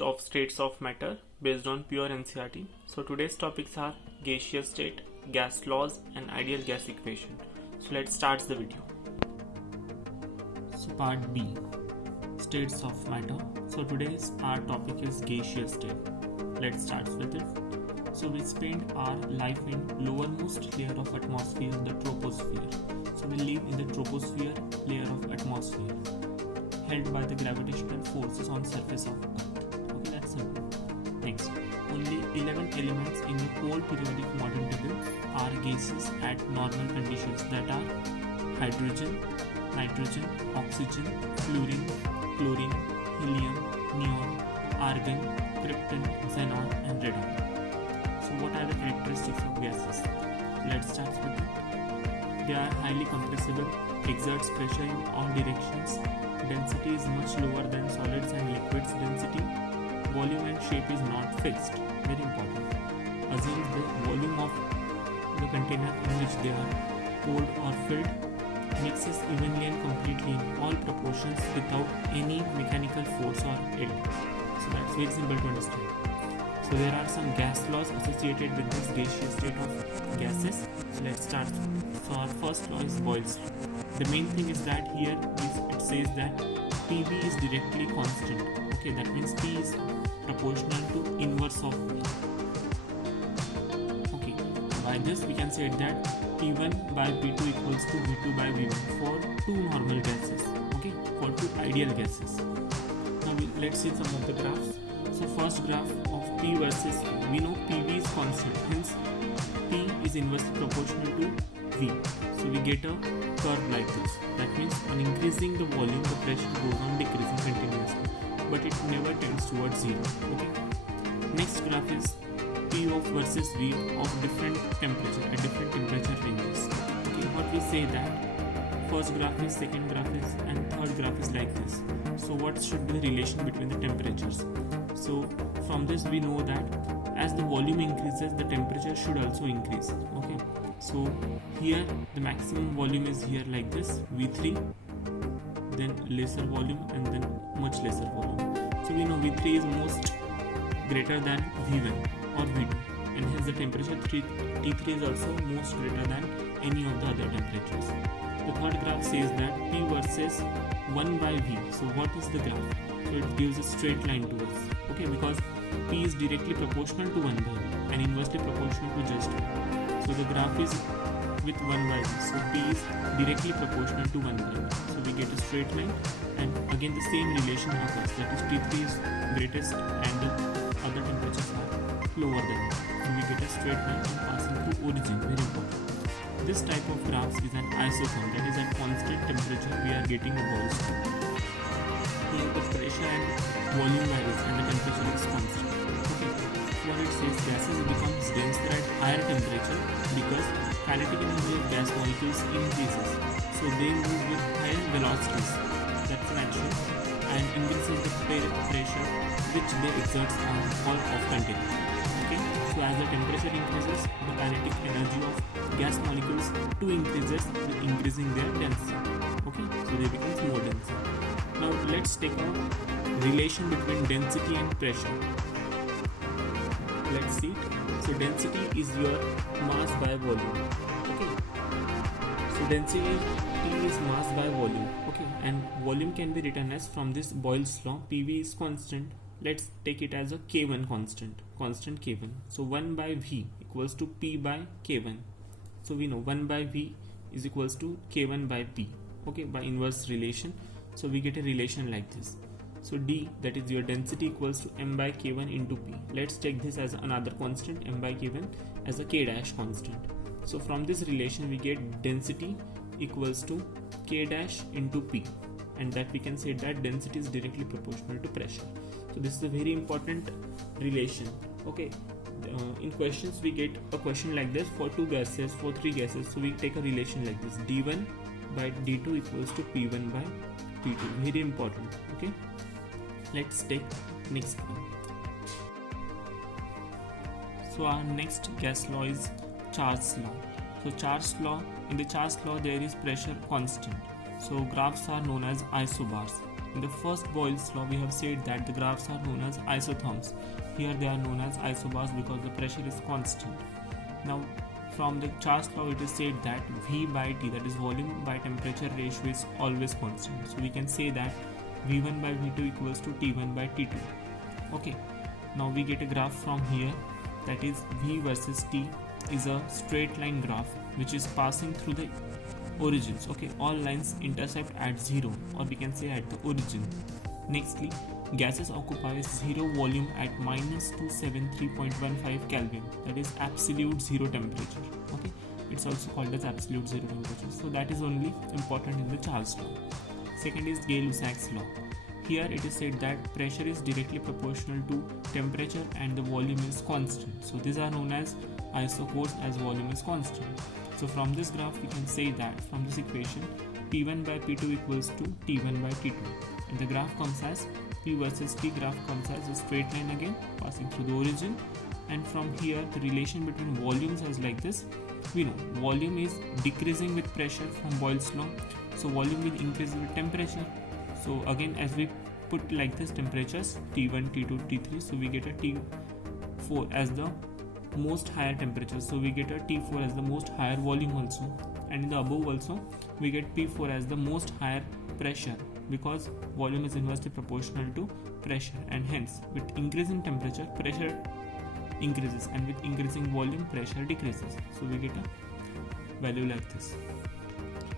of states of matter based on pure NCERT. So today's topics are gaseous state, gas laws and ideal gas equation. So let's start the video. So part B, states of matter. So today's our topic is gaseous state. Let's start with it. So we spend our life in lowermost layer of atmosphere, the troposphere. So we live in the troposphere layer of atmosphere, held by the gravitational forces on surface of Earth. Okay, that's simple. Next, only 11 elements in the whole periodic modern table are gases at normal conditions, that are hydrogen, nitrogen, oxygen, fluorine, chlorine, helium, neon, argon, krypton, xenon and radon. So what are the characteristics of gases? Let's start with it. They are highly compressible, exerts pressure in all directions, density is much lower than solids and liquids density, volume and shape is not fixed, very important. Assume the volume of the container in which they are poured or filled, mixes evenly and completely in all proportions without any mechanical force or aid. So that's very simple to understand. So there are some gas laws associated with this gaseous state of gases. So let's start. So our first law is Boyle's law. The main thing is that here it says that PV is directly constant. Okay, that means P is proportional to inverse of V. Okay, by this we can say that P1 by P2 equals to V2 by V1 for two normal gases. Okay, for two ideal gases. Now let's see some of the graphs. So first graph of P versus V. We know PV is constant, hence P is inversely proportional to V. So we get a curve like this. That means on increasing the volume, the pressure goes on decreasing continuously, but it never tends towards zero. Okay. Next graph is P of versus V of different temperature at different temperature ranges. Okay. What we say that first graph is, second graph is, and third graph is like this. So what should be the relation between the temperatures? So from this we know that as the volume increases, the temperature should also increase. Okay. So here the maximum volume is here like this, V3, then lesser volume and then much lesser volume. So we know V3 is most greater than V1 or V2, and hence the temperature T3 is also most greater than any of the other temperatures. The third graph says that P versus 1 by V. So what is the graph? So it gives a straight line to us. Okay, because P is directly proportional to 1 by V and inversely proportional to just 1. So the graph is with 1 by V. So P is directly proportional to 1 by V. So we get a straight line, and again the same relation occurs. That is T3 is greatest and the other temperatures are lower than it. So we get a straight line and passing through origin. Very important. This type of graphs is an isotherm, that is at constant temperature we are getting a Boyle's law. Here the pressure and volume varies and the temperature is constant. Okay. What it says, gases becomes denser at higher temperature because kinetic energy of gas molecules increases. So they move with higher velocities, that's natural, and increases the pressure which they exert on or of container. Okay. So as the temperature increases, the kinetic energy of gas molecules too increases with increasing their density. Okay. So they become more dense. Now let's take a relation between density and pressure. Let's see. So density is your mass by volume. Okay. So density is mass by volume. Okay. And volume can be written as, from this Boyle's law, PV is constant. Let's take it as a K1 constant K1. So 1 by V equals to P by K1. So we know 1 by V is equals to K1 by P. Okay, by inverse relation. So we get a relation like this. So D, that is your density, equals to M by K1 into P. Let's take this as another constant, M by K1, as a K dash constant. So from this relation we get density equals to K dash into P, and that we can say that density is directly proportional to pressure. So this is a very important relation. Okay. In questions we get a question like this for two gases, for three gases. So we take a relation like this, D1 by D2 equals to P1 by P2. Very important. Okay. Let's take next one. So our next gas law is Charles law. So Charles law, in the Charles law there is pressure constant. So graphs are known as isobars. In the first Boyle's law, we have said that the graphs are known as isotherms. Here they are known as isobars because the pressure is constant. Now, from the Charles law, it is said that V by T, that is volume by temperature ratio, is always constant. So we can say that V1 by V2 equals to T1 by T2. Okay. Now we get a graph from here, that is V versus T is a straight line graph which is passing through the origins. Okay, all lines intercept at 0, or we can say at the origin. Nextly, gases occupy zero volume at minus 273.15 Kelvin, that is absolute zero temperature. Okay, it's also called as absolute zero temperature. So that is only important in the Charles law. Second is Gay-Lussac's law. Here it is said that pressure is directly proportional to temperature and the volume is constant. So these are known as isochords as volume is constant. So from this graph we can say that from this equation P1 by P2 equals to T1 by T2, and the graph comes as P versus T graph comes as a straight line again passing through the origin, and from here the relation between volumes is like this. We know volume is decreasing with pressure from Boyle's law, so volume will increase with temperature. So again, as we put like this temperatures T1, T2, T3, so we get a T4 as the most higher temperature, so we get a T4 as the most higher volume also, and in the above also we get P4 as the most higher pressure, because volume is inversely proportional to pressure, and hence with increasing temperature pressure increases, and with increasing volume pressure decreases. So we get a value like this.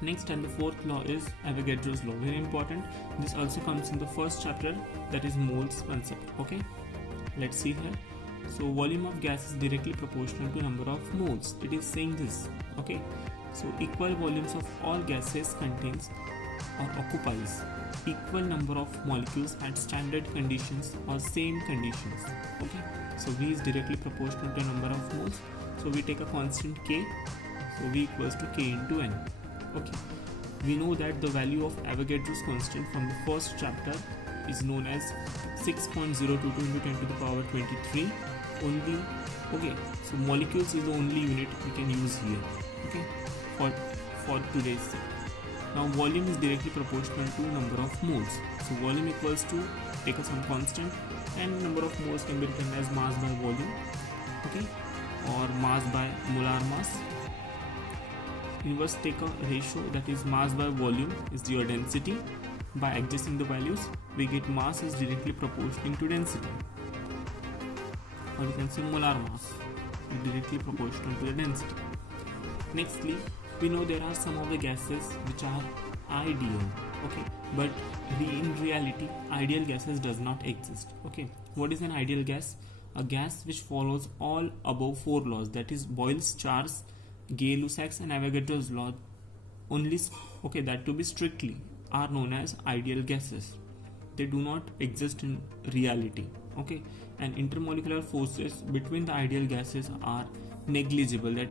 Next, and the fourth law is Avogadro's law. Very important. This also comes in the first chapter, that is moles concept. Okay, let's see here. So volume of gas is directly proportional to number of moles. It is saying this. Okay, so equal volumes of all gases contains or occupies equal number of molecules at standard conditions or same conditions. Okay, so V is directly proportional to number of moles. So we take a constant K. So V equals to K into N. Okay, we know that the value of Avogadro's constant from the first chapter is known as 6.022 into 10 to the power 23 only. Okay, so molecules is the only unit we can use here. Okay, for today's sake. Now volume is directly proportional to number of moles. So volume equals to, take some constant, and number of moles can be written as mass by volume. Okay, or mass by molar mass. Inverse take a ratio, that is mass by volume is your density. By adjusting the values we get mass is directly proportional to density, or we can say molar mass is directly proportional to the density. Nextly, we know there are some of the gases which are ideal. Okay, but in reality ideal gases does not exist. Okay, what is an ideal gas? A gas which follows all above four laws, that is Boyle's, Charles, Gay-Lussac's and Avogadro's law only. Okay, that to be strictly are known as ideal gases. They do not exist in reality. Okay, and intermolecular forces between the ideal gases are negligible. That